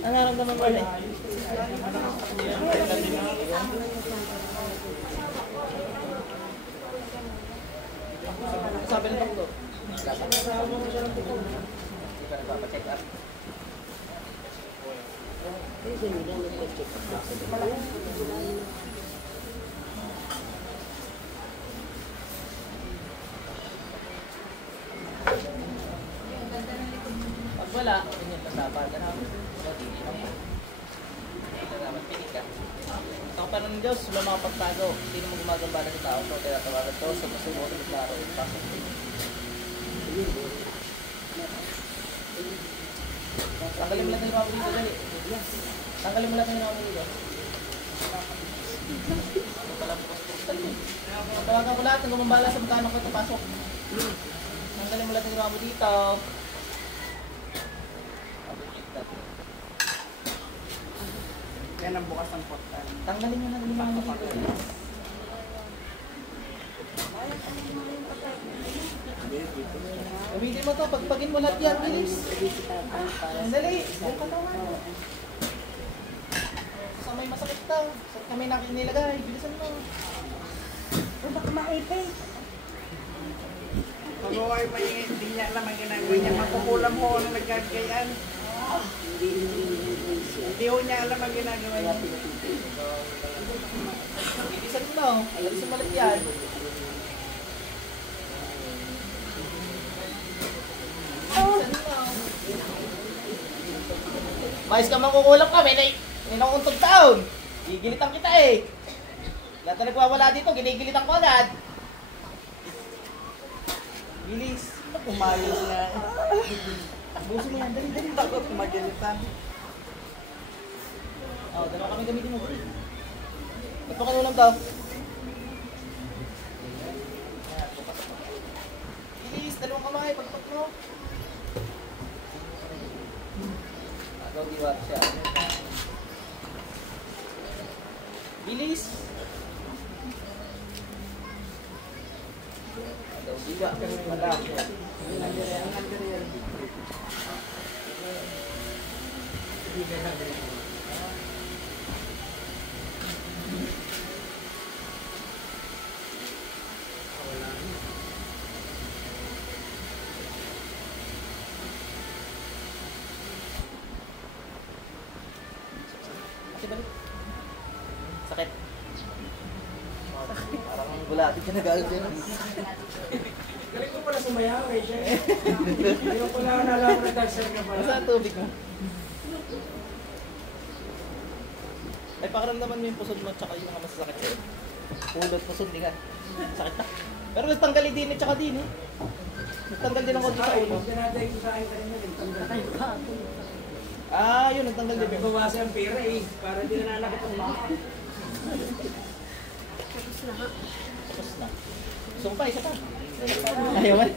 Ang naramdaman mo ulit? Sabi ng doktor? Hindi ka nagpapacheck up. Pag wala, ganyan kasaba ka na. Hindi lang yan. Dapat pinig ka. Ang parang ng Diyos, wala mga pagtago. Sino mo gumagambala sa tao? So, kaya tawagan to, sa masubo, sa klaro, pasok ko. Tanggalin mo lang yung mga dito, dali. Tanggalin mo lang yung mga dito. Tawagan ko lahat, nang gumambala sa mukha ko, pasok. Tanggalin mo lang yung mga dito. Yan ang bukas ng portal. Tanggalin mo lang yung mga dito. Gamitin mo to, pagpagin mo lahat yan, bilis. Dali, yung katawan mo. Sa may masakit daw. Sa may nakinilagay, bilisan mo. Baka maipay. Pag ay may hindi niya alam ang ginagawa niya, makukulam ho ang nagkagayan. Hindi ho niya alam ang ginagawa niya. Bilisan mo na, bilisan mo lahat yan. Mais ka mangkukulam kami na inuuntog taon. Gigilitan kita eh. Lahat na nagwawala dito, ginigilitan ko agad. Bilis. Umayos na. Takbusin mo yan, dali, dali. Takot magilitan. Oh, dalawa kami gamitin mo. Ba't mo kanulam daw? Bilis, dalawang kamay, pagpat mo. Agaw diwat siya. Bilis. Agaw diwat. Wala. Sakit. Parang bulati ka nag-aagal din. Galing ko pala sumayaw eh, siya. Hindi ko pala nalaman na dancer ka pala. Saan tubig mo? Ay, pakaramdaman mo yung pusod mo tsaka yung mga masasakit sa'yo. Pulot, pusod, di ka. Sakit na. Pero nagtanggal din tsaka din eh. Nagtanggal din ako dito sa ulo. Tinatay ko sa akin kanina, nagtanggal. Ah, yun, nagtanggal din. Sabi ko base ang pera eh, para di na nalakit ang mga. Tapos na. Gusto mo pa, isa pa. Ayaw man.